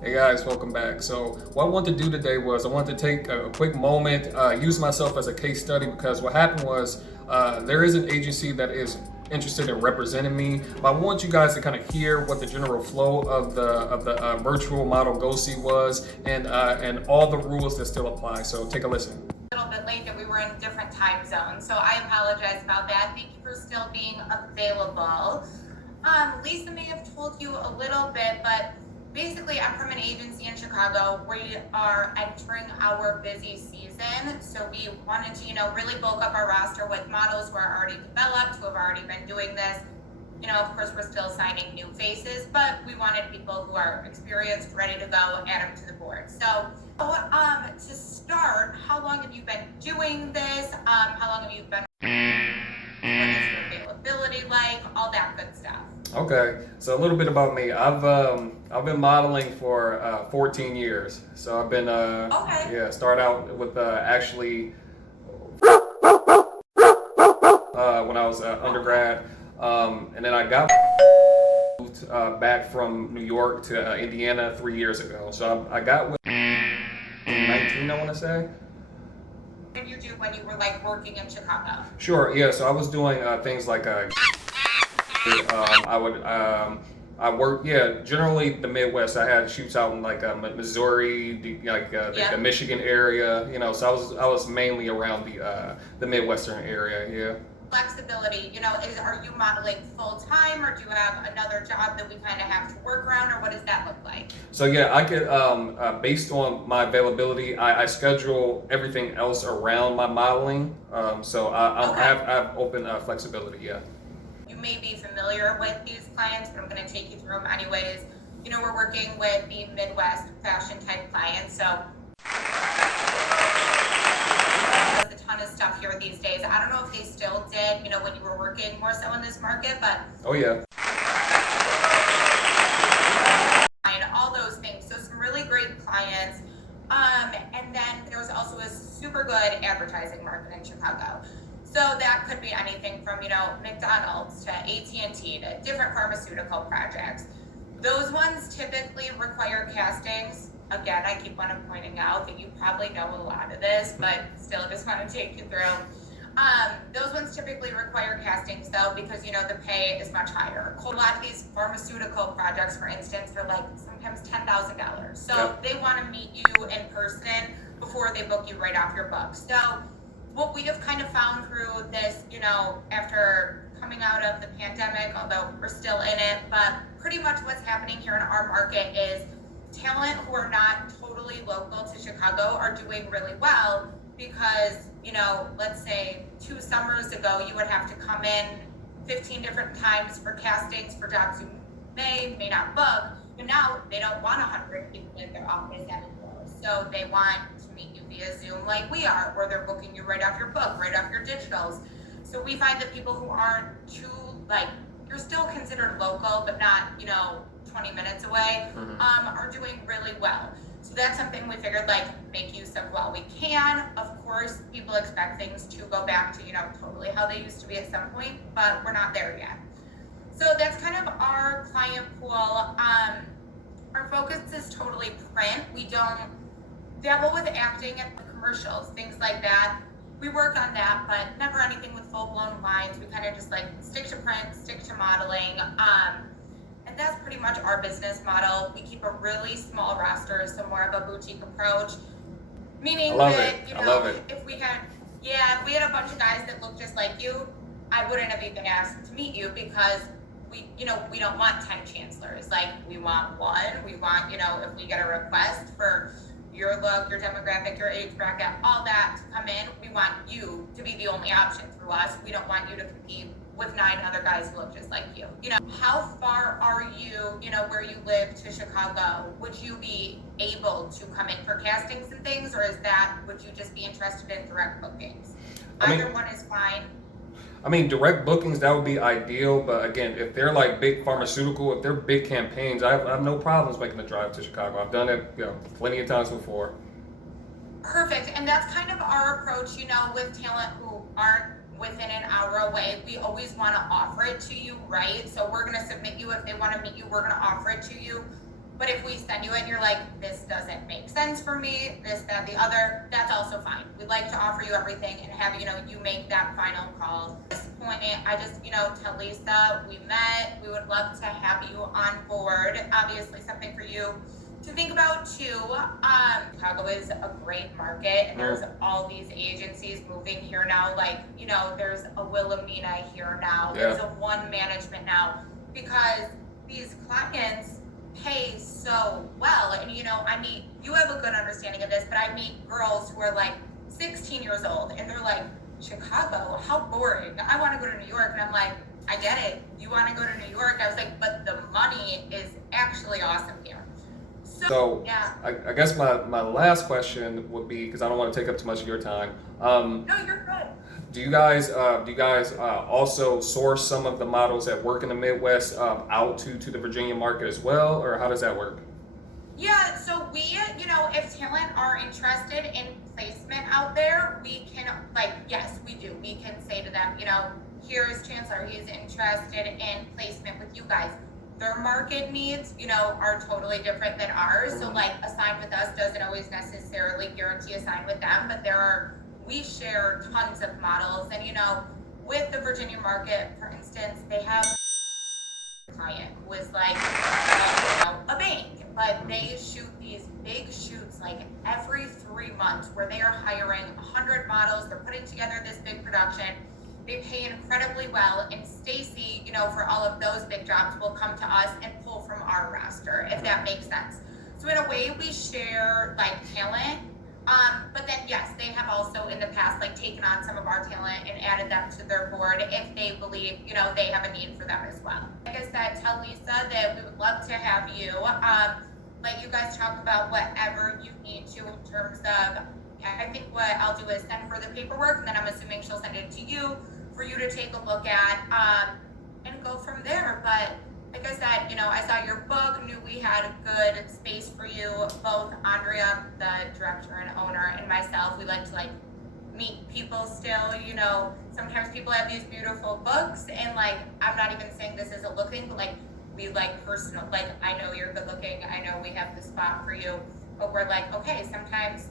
Hey guys, welcome back. So what I wanted to do today was I wanted to take a quick moment, use myself as a case study because what happened was there is an agency that is interested in representing me, but I want you guys to kind of hear what the general flow of the virtual model go-see was and all the rules that still apply. So take a listen. A little bit late that we were in different time zones, so I apologize about that. Thank you for still being available. Lisa may have told you a little bit, but basically I'm from an agency in Chicago. We are entering our busy season, so we wanted to, really bulk up our roster with models who are already developed, who have already been doing this. Of course, we're still signing new faces, but we wanted people who are experienced, ready to go, add them to the board. So, to start, how long have you been doing this? How long have you been? What is your availability like? All that good stuff. Okay, so a little bit about me. I've been modeling for 14 years. So I've been Okay. start out with actually when I was undergrad, and then I got moved back from New York to Indiana 3 years ago. So I got with 19, I want to say. What did you do when you were like working in Chicago? Sure, yeah. So I was doing things like I worked, yeah, generally the Midwest. I had shoots out in like Missouri, the Michigan area, So I was mainly around the Midwestern area, yeah. Flexibility, are you modeling full time, or do you have another job that we kind of have to work around, or what does that look like? So yeah, I could, based on my availability, I schedule everything else around my modeling. So Okay. I have open flexibility, yeah. You may be familiar with these clients, but I'm going to take you through them anyways. We're working with the Midwest fashion type clients, so does a ton of stuff here these days. I don't know if they still did, when you were working more so in this market, but Oh yeah. all those things. So some really great clients. And then there's also a super good advertising market in Chicago. So that could be anything from, McDonald's to AT&T to different pharmaceutical projects. Those ones typically require castings. Again, I keep on pointing out that you probably know a lot of this, but still just want to take you through. Those ones typically require castings though, because the pay is much higher. A lot of these pharmaceutical projects, for instance, are like sometimes $10,000. So Yep. they want to meet you in person before they book you right off your book. So what we have kind of found through this, after coming out of the pandemic, although we're still in it, but pretty much what's happening here in our market is talent who are not totally local to Chicago are doing really well because, let's say 2 summers ago, you would have to come in 15 different times for castings for jobs you may not book, but now they don't want 100 people in their office anymore. So they want to meet you via Zoom like we are, or they're booking you right off your book, right off your digitals. So we find that people who aren't too, you're still considered local, but not, 20 minutes away, are doing really well. So that's something we figured make use of while we can. Of course, people expect things to go back to, totally how they used to be at some point, but we're not there yet. So that's kind of our client pool. Our focus is totally print. We don't dabble with acting and commercials, things like that. We work on that, but never anything with full-blown lines. We kind of just stick to print, stick to modeling. And that's pretty much our business model. We keep a really small roster, so more of a boutique approach. Meaning I love that, it. I love it. if we had a bunch of guys that look just like you, I wouldn't have even asked to meet you because we don't want 10 chancellors. We want one. We want, if we get a request for your look, your demographic, your age bracket, all that to come in, we want you to be the only option through us. We don't want you to compete with 9 other guys who look just like you. How far are you, where you live to Chicago? Would you be able to come in for castings and things, or would you just be interested in direct bookings? Either one is fine. I mean, direct bookings, that would be ideal. But again, if they're big pharmaceutical, if they're big campaigns, I have no problems making the drive to Chicago. I've done it, plenty of times before. Perfect. And that's kind of our approach, with talent who aren't within an hour away. We always want to offer it to you, right? So we're going to submit you. If they want to meet you, we're going to offer it to you. But if we send you it and you're like, this doesn't make sense for me, this, that, the other, that's also fine. We'd like to offer you everything and have, you make that final call. At this point, I just, tell Lisa, we met, we would love to have you on board. Obviously something for you to think about too. Chicago is a great market, and there's all these agencies moving here now. Like, there's a Wilhelmina here now. Yeah. There's a One Management now, because these clients pay so well. And you have a good understanding of this, but I meet girls who are like 16 years old and they're like, Chicago, how boring. I want to go to New York. And I'm like, I get it. You want to go to New York? I was like, but the money is actually awesome here. So yeah. I guess my last question would be, because I don't want to take up too much of your time. No, you're good. Do you guys also source some of the models that work in the Midwest out to the Virginia market as well, or how does that work? Yeah, so we, if talent are interested in placement out there, we can, yes, we do. We can say to them, here's Chancellor, he's interested in placement with you guys. Their market needs, are totally different than ours. So a sign with us doesn't always necessarily guarantee a sign with them, but we share tons of models. And, with the Virginia market, for instance, they have a client who is like, a bank, but they shoot these big shoots like every 3 months where they are hiring 100 models. They're putting together this big production. They pay incredibly well, and Stacy, for all of those big jobs, will come to us and pull from our roster, if that makes sense. So in a way, we share talent, but then yes, they have also in the past taken on some of our talent and added them to their board if they believe they have a need for them as well. Like I said, tell Lisa that we would love to have you. Let you guys talk about whatever you need to in terms of. I think what I'll do is send her the paperwork, and then I'm assuming she'll send it to you for you to take a look at, and go from there. But like I said, I saw your book, knew we had a good space for you. Both Andrea, the director and owner, and myself, we like to meet people still. Sometimes people have these beautiful books, and I'm not even saying this is a look thing, but we personal. I know you're good looking. I know we have the spot for you, but we're okay, sometimes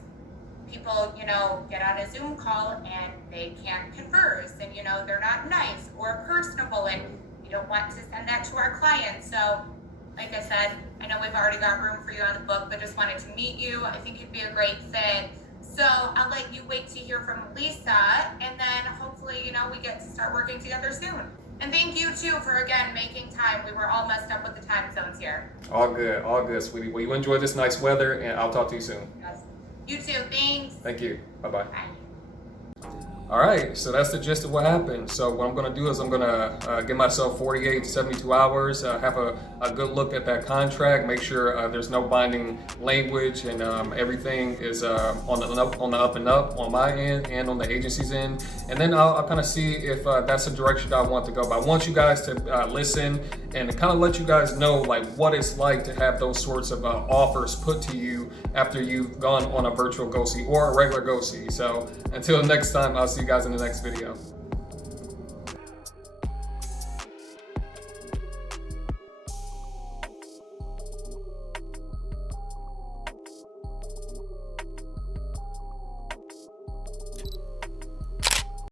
people, get on a Zoom call and they can't converse, and, they're not nice or personable, and we don't want to send that to our clients. So, like I said, I know we've already got room for you on the book, but just wanted to meet you. I think you'd be a great fit. So I'll let you wait to hear from Lisa, and then hopefully, we get to start working together soon. And thank you too for, again, making time. We were all messed up with the time zones here. All good, sweetie. Well, you enjoy this nice weather, and I'll talk to you soon. Yes. You too. Thanks. Thank you. Bye-bye. Bye. All right, so that's the gist of what happened. So what I'm gonna do is I'm gonna give myself 48 to 72 hours, have a good look at that contract, make sure there's no binding language, and everything is on the up and up on my end and on the agency's end. And then I'll kind of see if that's the direction I want to go. But I want you guys to listen and to kind of let you guys know what it's like to have those sorts of offers put to you after you've gone on a virtual go-see or a regular go-see. So until next time, I'll see you guys in the next video.